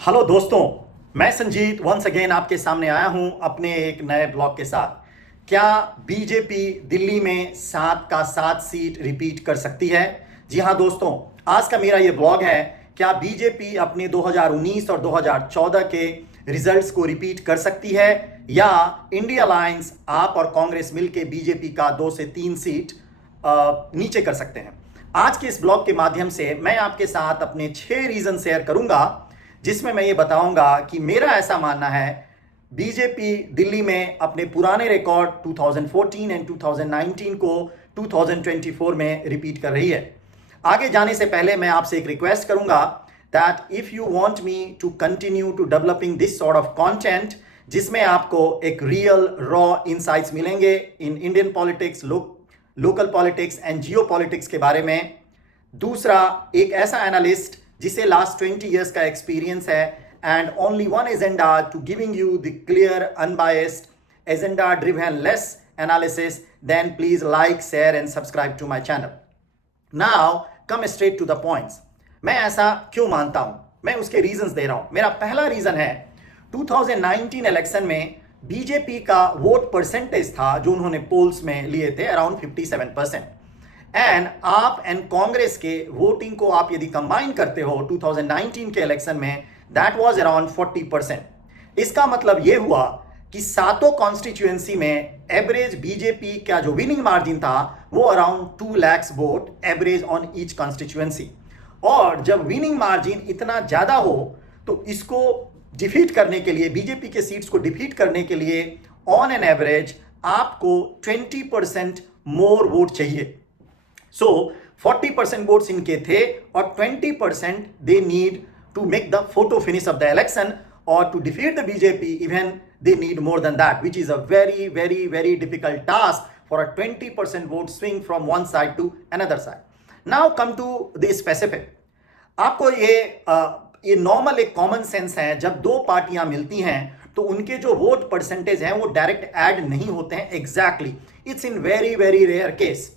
Hello दोस्तों, मैं Sanjeet once again आपके सामने आया हूं अपने एक नए ब्लॉग के साथ। क्या बीजेपी दिल्ली में 7 का 7 सीट रिपीट कर सकती है? जी हां दोस्तों, आज का मेरा ये ब्लॉग है। क्या बीजेपी अपने 2019 और 2014 के रिजल्ट्स को रिपीट कर सकती है, या इंडिया अलायंस आप और कांग्रेस मिलकर बीजेपी का 2 से 3 सीट नीचे कर सकते हैं? आज के इस ब्लॉग के माध्यम से मैं आपके साथ अपने 6 रीजन शेयर करूंगा, जिसमें मैं ये बताऊंगा कि मेरा ऐसा मानना है बीजेपी दिल्ली में अपने पुराने रिकॉर्ड 2014 एंड 2019 को 2024 में रिपीट कर रही है। आगे जाने से पहले मैं आपसे एक रिक्वेस्ट करूंगा that if you want me to continue to developing this sort of content, जिसमें आपको एक रियल रॉ इनसाइट्स मिलेंगे in Indian politics, local politics and geopolitics के बारे में। दूसरा, एक ऐसा एनालिस्ट जिसे लास्ट 20 इयर्स का एक्सपीरियंस है, and only one agenda to giving you the clear unbiased agenda driven less analysis, then please like share and subscribe to my channel. Now come straight to the points. मैं ऐसा क्यों मानता हूं, मैं उसके reasons दे रहा हूं। मेरा पहला रीजन है 2019 इलेक्शन में बीजेपी का वोट परसेंटेज था जो उन्होंने पोल्स में लिए थे अराउंड 57%, एंड आप एंड कांग्रेस के वोटिंग को आप यदि कंबाइन करते हो 2019 के इलेक्शन में, दैट वाज अराउंड 40%। इसका मतलब यह हुआ कि सातों कॉन्स्टिट्यूएंसी में एवरेज बीजेपी का जो विनिंग मार्जिन था वो around 2 lakh vote average on each constituency. और जब विनिंग मार्जिन इतना ज्यादा हो तो इसको डिफीट करने के लिए, बीजेपी के सीट्स को डिफीट करने के लिए ऑन एन एवरेज आपको 20% मोर वोट चाहिए। So 40% वोट्स इनके थे और 20% they need to make the photo finish of the election, और to defeat the BJP even they need more than that, which is a very very very difficult task for a 20% vote swing from one side to another side. Now come to the specific. आपको ये normal एक common sense है, जब दो पार्टियां मिलती हैं तो उनके जो वोट परसेंटेज हैं वो डायरेक्ट ऐड नहीं होते हैं exactly. It's in very very rare case.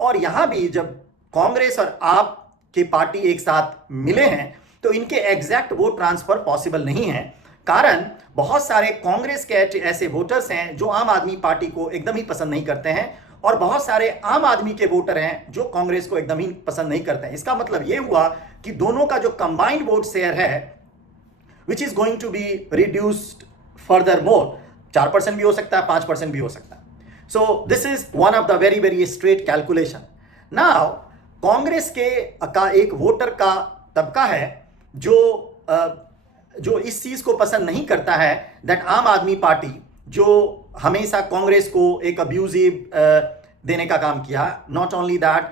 और यहां भी जब कांग्रेस और आप के पार्टी एक साथ मिले हैं तो इनके एग्जैक्ट वोट ट्रांसफर पॉसिबल नहीं है। कारण बहुत सारे कांग्रेस के ऐसे वोटर्स हैं जो आम आदमी पार्टी को एकदम ही पसंद नहीं करते हैं, और बहुत सारे आम आदमी के वोटर हैं जो कांग्रेस को एकदम ही पसंद नहीं करते हैं। इसका मतलब यह हुआ कि दोनों का जो कंबाइंड वोट शेयर है which is going to be reduced further more, 4% भी हो सकता है, 5% भी हो सकता है। So this is one of the very very straight calculation. Now Congress के का एक वोटर का तबका है जो इस चीज को पसंद नहीं करता है दैट आम आदमी पार्टी, जो हमेशा कांग्रेस को एक अब्यूजिव देने का काम किया। नॉट ओनली दैट,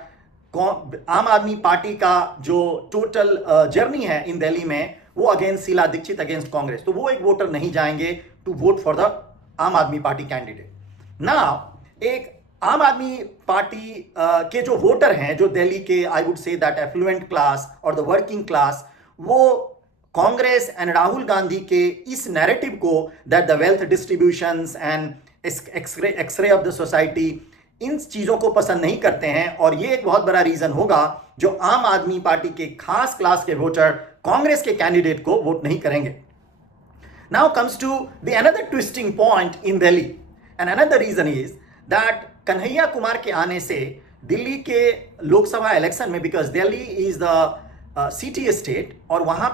आम आदमी पार्टी का जो टोटल जर्नी है इन दिल्ली में वो अगेंस्ट शीला दीक्षित, अगेंस्ट कांग्रेस, तो वो एक वोटर नहीं जाएंगे टू वोट फॉर द आम आदमी पार्टी कैंडिडेट ना। एक आम आदमी पार्टी के जो वोटर हैं, जो दिल्ली के I would say that affluent class और द वर्किंग क्लास, वो कांग्रेस एंड राहुल गांधी के इस नैरेटिव को that the wealth distributions and x-ray of the society, इन चीजों को पसंद नहीं करते हैं। और ये एक बहुत बड़ा रीजन होगा जो आम आदमी पार्टी के खास क्लास के वोटर कांग्रेस के कैंडिडेट को वोट नहीं करेंगे। Now comes to the another twisting point in Delhi, and another reason is that Kanhaiya Kumar के आने से दिल्ली के लोकसभा इलेक्शन में, because Delhi is the city state, और वहां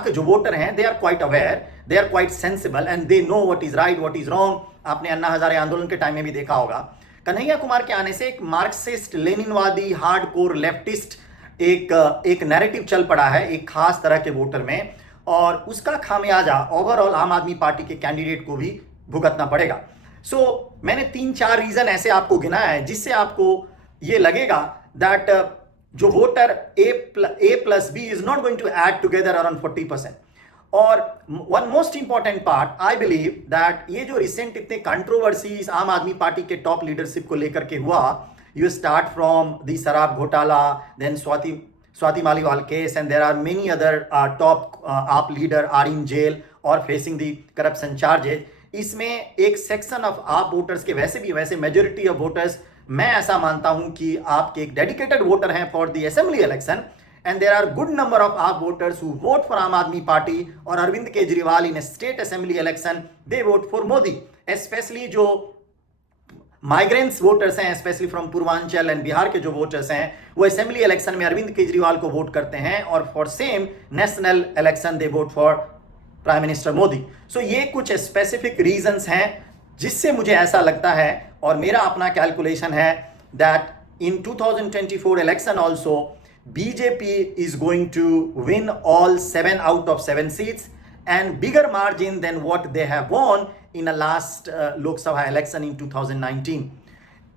के जो वोटर हैं they are quite aware, they are quite sensible and they know what is right what is wrong. आपने अन्ना हजारे आंदोलन के टाइम में भी देखा होगा। कन्हैया कुमार के आने से एक मार्क्सिस्ट, लेनिनवादी, हार्डकोर लेफ्टिस्ट एक नैरेटिव चल पड़ा है एक खास तरह के वोटर में, और उसका खामियाजा ओवरऑल आम आदमी पार्टी के कैंडिडेट को भी भुगतना पड़ेगा। सो मैंने 3-4 रीजन ऐसे आपको गिनाया है जिससे आपको ये लगेगा दैट जो voter A plus B is not going to add together around 40%। और one most important part I believe that ये जो रिसेंट इतने कंट्रोवर्सीज आम आदमी पार्टी के टॉप लीडरशिप को लेकर के हुआ, यू स्टार्ट फ्रॉम द शराब घोटाला, then Swati Maliwal case, and there are many other top AAP leader are in jail or facing the corruption charges. इसमें एक सेक्शन ऑफ आप वोटर्स के वैसे मेजोरिटी ऑफ वोटर्स, मैं ऐसा मानता हूं कि आपके एक डेडिकेटेड वोटर हैं for the assembly election, and there are good number of AAP voters who vote for Aam Aadmi Party or Arvind Kejriwal in a state assembly election, they vote for Modi. Especially जो migrants voters हैं, specially from Purvanchal and Bihar के जो voters हैं, वो assembly election में अरविंद केजरीवाल को vote करते हैं और for same national election they vote for prime minister Modi. So ये कुछ स्पेसिफिक रीजंस हैं जिससे मुझे ऐसा लगता है, और मेरा अपना कैलकुलेशन है, that in 2024 election also BJP is going to win all 7 out of 7 seats and bigger margin than what they have won in the last Lok Sabha election in 2019.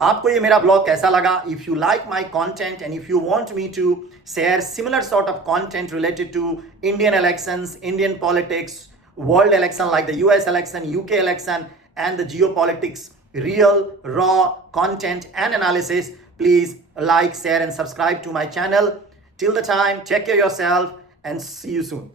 आपको ये मेरा ब्लॉग कैसा लगा? If you like my content and if you want me to share similar sort of content related to Indian elections, Indian politics, world election like the US election, UK election and the geopolitics, real raw content and analysis, please like, share and subscribe to my channel. Till the time, take care of yourself and see you soon.